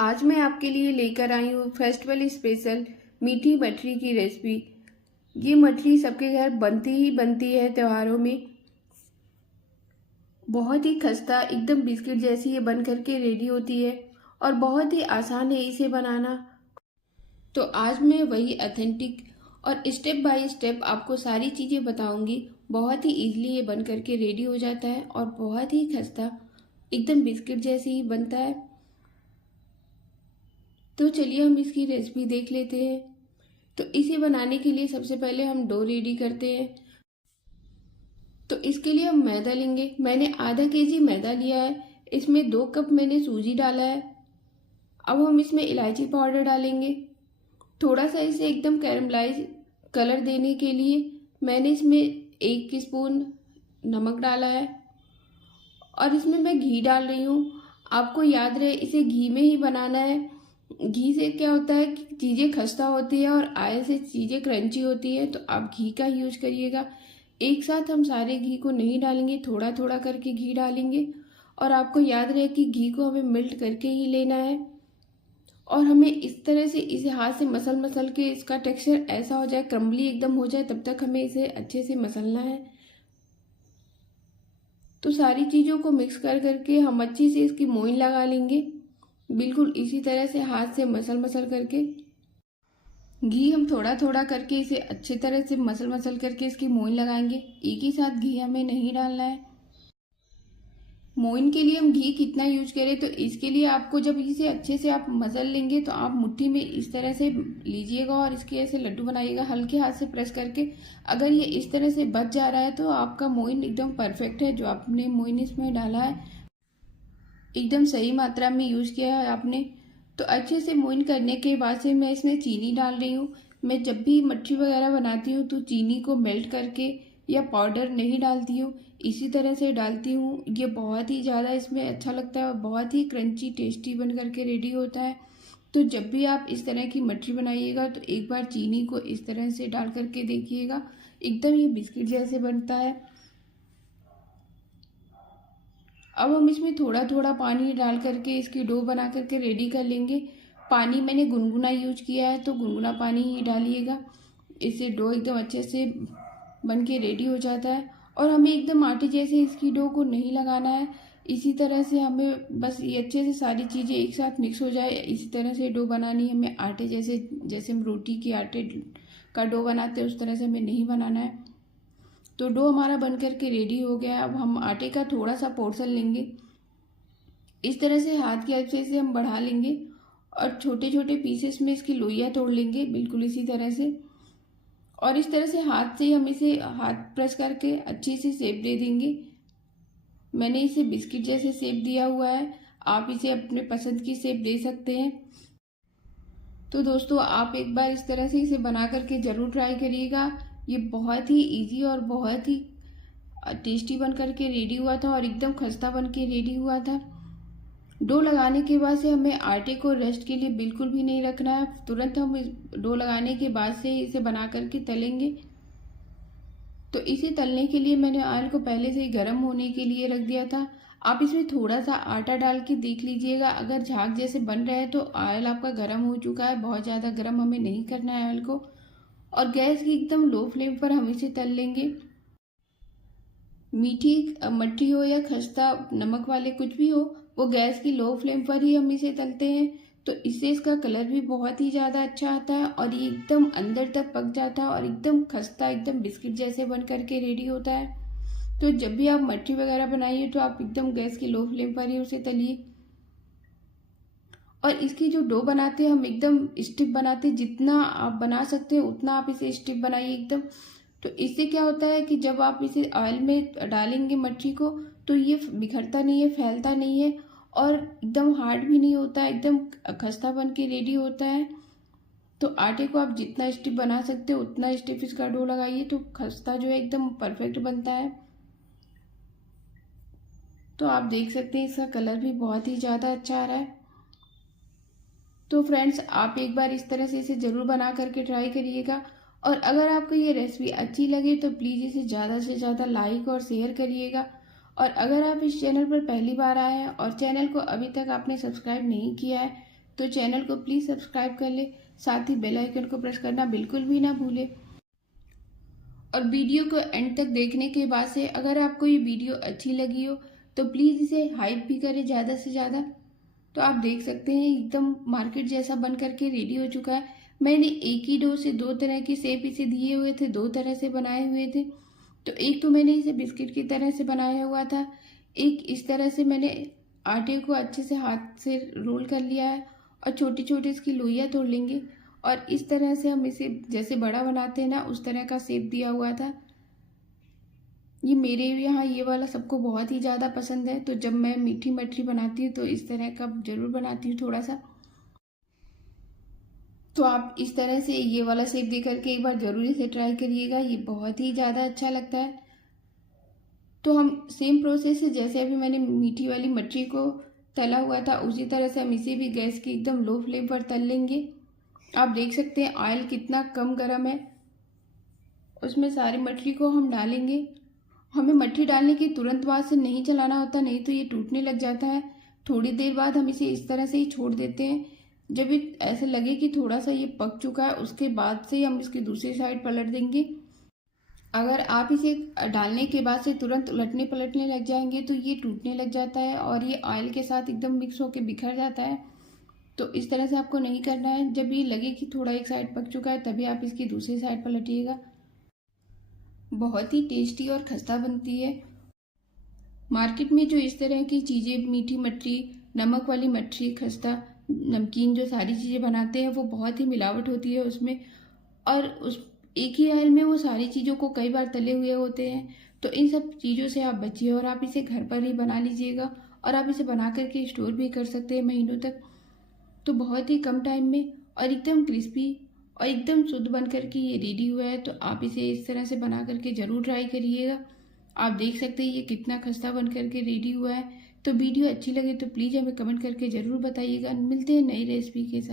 आज मैं आपके लिए लेकर आई हूँ फेस्टिवल स्पेशल मीठी मठरी की रेसिपी। ये मठरी सबके घर बनती ही बनती है त्योहारों में। बहुत ही खस्ता एकदम बिस्किट जैसी ये बन करके रेडी होती है और बहुत ही आसान है इसे बनाना। तो आज मैं वही ऑथेंटिक और स्टेप बाय स्टेप आपको सारी चीज़ें बताऊंगी। बहुत ही इजीली ये बन करके रेडी हो जाता है और बहुत ही खस्ता एकदम बिस्किट जैसे ही बनता है। तो चलिए हम इसकी रेसिपी देख लेते हैं। तो इसे बनाने के लिए सबसे पहले हम डो रेडी करते हैं। तो इसके लिए हम मैदा लेंगे। मैंने आधा केजी मैदा लिया है। इसमें 2 कप मैंने सूजी डाला है। अब हम इसमें इलायची पाउडर डालेंगे। थोड़ा सा इसे एकदम कैरमलाइज कलर देने के लिए मैंने इसमें 1 स्पून नमक डाला है और इसमें मैं घी डाल रही हूँ। आपको याद रहे इसे घी में ही बनाना है। घी से क्या होता है कि चीज़ें खस्ता होती है और ऑयल से चीज़ें क्रंची होती है, तो आप घी का यूज करिएगा। एक साथ हम सारे घी को नहीं डालेंगे, थोड़ा थोड़ा करके घी डालेंगे। और आपको याद रहे कि घी को हमें मेल्ट करके ही लेना है और हमें इस तरह से इसे हाथ से मसल मसल के इसका टेक्सचर ऐसा हो जाए, क्रम्बली एकदम हो जाए, तब तक हमें इसे अच्छे से मसलना है। तो सारी चीज़ों को मिक्स कर करके हम अच्छी से इसकी मोइन लगा लेंगे। बिल्कुल इसी तरह से हाथ से मसल मसल करके घी हम थोड़ा थोड़ा करके इसे अच्छी तरह से मसल मसल करके इसकी मोइन लगाएंगे। एक ही साथ घी हमें नहीं डालना है। मोइन के लिए हम घी कितना यूज करें, तो इसके लिए आपको जब इसे अच्छे से आप मसल लेंगे तो आप मुट्ठी में इस तरह से लीजिएगा और इसके ऐसे लड्डू बनाइएगा हल्के हाथ से प्रेस करके। अगर ये इस तरह से बच जा रहा है तो आपका मोइन एकदम परफेक्ट है। जो आपने मोइन इसमें डाला है एकदम सही मात्रा में यूज किया है आपने। तो अच्छे से मोइन करने के बाद से मैं इसमें चीनी डाल रही हूँ। मैं जब भी मट्ठी वगैरह बनाती हूँ तो चीनी को मेल्ट करके या पाउडर नहीं डालती हूँ, इसी तरह से डालती हूँ। ये बहुत ही ज़्यादा इसमें अच्छा लगता है और बहुत ही क्रंची टेस्टी बन करके रेडी होता है। तो जब भी आप इस तरह की मट्ठी बनाइएगा तो एक बार चीनी को इस तरह से डाल करके देखिएगा, एकदम ये बिस्किट जैसे बनता है। अब हम इसमें थोड़ा थोड़ा पानी डाल करके इसकी डो बना करके रेडी कर लेंगे। पानी मैंने गुनगुना यूज किया है, तो गुनगुना पानी ही डालिएगा। इससे डो एकदम अच्छे से बन के रेडी हो जाता है। और हमें एकदम आटे जैसे इसकी डो को नहीं लगाना है। इसी तरह से हमें बस ये अच्छे से सारी चीज़ें एक साथ मिक्स हो जाए, इसी तरह से डो बनानी है हमें। आटे जैसे जैसे हम रोटी के आटे का डो बनाते हैं उस तरह से हमें नहीं बनाना है। तो डो हमारा बन करके रेडी हो गया है। अब हम आटे का थोड़ा सा पोर्शन लेंगे। इस तरह से हाथ की हेल्प से इसे हम बढ़ा लेंगे और छोटे छोटे पीसेस में इसकी लोइयाँ तोड़ लेंगे, बिल्कुल इसी तरह से। और इस तरह से हाथ से हम इसे हाथ प्रेस करके अच्छी सी शेप दे देंगे। मैंने इसे बिस्किट जैसे शेप दिया हुआ है, आप इसे अपने पसंद की शेप दे सकते हैं। तो दोस्तों आप एक बार इस तरह से इसे बना करके ज़रूर ट्राई करिएगा। ये बहुत ही इजी और बहुत ही टेस्टी बन करके रेडी हुआ था और एकदम खस्ता बन के रेडी हुआ था। डो लगाने के बाद से हमें आटे को रेस्ट के लिए बिल्कुल भी नहीं रखना है। तुरंत हम इस डो लगाने के बाद से इसे बना करके तलेंगे। तो इसे तलने के लिए मैंने ऑयल को पहले से ही गर्म होने के लिए रख दिया था। आप इसमें थोड़ा सा आटा डाल के देख लीजिएगा, अगर झाग जैसे बन रहा है तो ऑयल आपका गर्म हो चुका है। बहुत ज़्यादा गर्म हमें नहीं करना है ऑयल को। और गैस की एकदम लो फ्लेम पर हम इसे तल लेंगे। मीठी मट्ठी हो या खस्ता नमक वाले कुछ भी हो, वो गैस की लो फ्लेम पर ही हम इसे तलते हैं। तो इससे इसका कलर भी बहुत ही ज़्यादा अच्छा आता है और ये एकदम अंदर तक पक जाता है और एकदम खस्ता एकदम बिस्किट जैसे बन करके रेडी होता है। तो जब भी आप मट्ठी वगैरह बनाइए तो आप एकदम गैस की लो फ्लेम पर ही उसे तलिए। और इसकी जो डो बनाते हैं हम एकदम स्टिफ बनाते हैं। जितना आप बना सकते हैं उतना आप इसे स्टिफ बनाइए एकदम। तो इससे क्या होता है कि जब आप इसे ऑयल में डालेंगे मच्छी को तो ये बिखरता नहीं है, फैलता नहीं है और एकदम हार्ड भी नहीं होता, एकदम खस्ता बन के रेडी होता है। तो आटे को आप जितना स्टिफ बना सकते हो उतना स्टिफ इसका डो लगाइए, तो खस्ता जो है एकदम परफेक्ट बनता है। तो आप देख सकते हैं इसका कलर भी बहुत ही ज़्यादा अच्छा आ रहा है। तो फ्रेंड्स आप एक बार इस तरह से इसे ज़रूर बना करके ट्राई करिएगा। और अगर आपको ये रेसिपी अच्छी लगे तो प्लीज़ इसे ज़्यादा से ज़्यादा लाइक और शेयर करिएगा। और अगर आप इस चैनल पर पहली बार आए हैं और चैनल को अभी तक आपने सब्सक्राइब नहीं किया है तो चैनल को प्लीज़ सब्सक्राइब कर ले, साथ ही बेल आइकन को प्रेस करना बिल्कुल भी ना भूले। और वीडियो को एंड तक देखने के बाद से अगर आपको ये वीडियो अच्छी लगी हो तो प्लीज़ इसे हाइप भी करें ज़्यादा से ज़्यादा। तो आप देख सकते हैं एकदम मार्केट जैसा बन करके रेडी हो चुका है। मैंने एक ही डो से दो तरह के शेप इसे दिए हुए थे, दो तरह से बनाए हुए थे। तो एक तो मैंने इसे बिस्किट की तरह से बनाया हुआ था, एक इस तरह से मैंने आटे को अच्छे से हाथ से रोल कर लिया है और छोटी छोटी इसकी लोइयाँ तोड़ लेंगे और इस तरह से हम इसे जैसे बड़ा बनाते हैं ना उस तरह का शेप दिया हुआ था। ये मेरे यहाँ ये वाला सबको बहुत ही ज़्यादा पसंद है, तो जब मैं मीठी मठरी बनाती हूँ तो इस तरह का ज़रूर बनाती हूँ थोड़ा सा। तो आप इस तरह से ये वाला शेप दे करके एक बार ज़रूर इसे ट्राई करिएगा, ये बहुत ही ज़्यादा अच्छा लगता है। तो हम सेम प्रोसेस से जैसे अभी मैंने मीठी वाली मठरी को तला हुआ था उसी तरह से हम इसे भी गैस की एकदम लो फ्लेम पर तल लेंगे। आप देख सकते हैं ऑयल कितना कम गर्म है। उसमें सारी मठरी को हम डालेंगे। हमें मठरी डालने के तुरंत बाद से नहीं चलाना होता, नहीं तो ये टूटने लग जाता है। थोड़ी देर बाद हम इसे इस तरह से ही छोड़ देते हैं। जब ये ऐसे लगे कि थोड़ा सा ये पक चुका है उसके बाद से हम इसकी दूसरी साइड पलट देंगे। अगर आप इसे डालने के बाद से तुरंत उलटने पलटने लग जाएंगे तो ये टूटने लग जाता है और ये ऑयल के साथ एकदम मिक्स होकर बिखर जाता है। तो इस तरह से आपको नहीं करना है। जब ये लगे कि थोड़ा एक साइड पक चुका है तभी आप इसकी दूसरी साइड पलटिएगा। बहुत ही टेस्टी और खस्ता बनती है। मार्केट में जो इस तरह की चीज़ें मीठी मठरी, नमक वाली मठरी, खस्ता, नमकीन जो सारी चीज़ें बनाते हैं वो बहुत ही मिलावट होती है उसमें, और उस एक ही ऑयल में वो सारी चीज़ों को कई बार तले हुए होते हैं। तो इन सब चीज़ों से आप बचिए और आप इसे घर पर ही बना लीजिएगा और आप इसे बना करके स्टोर भी कर सकते हैं महीनों तक। तो बहुत ही कम टाइम में और एकदम क्रिस्पी और एकदम शुद्ध बन करके ये रेडी हुआ है। तो आप इसे इस तरह से बना करके ज़रूर ट्राई करिएगा। आप देख सकते हैं ये कितना खस्ता बन करके रेडी हुआ है। तो वीडियो अच्छी लगे तो प्लीज़ हमें कमेंट करके ज़रूर बताइएगा। मिलते हैं नई रेसिपी के साथ।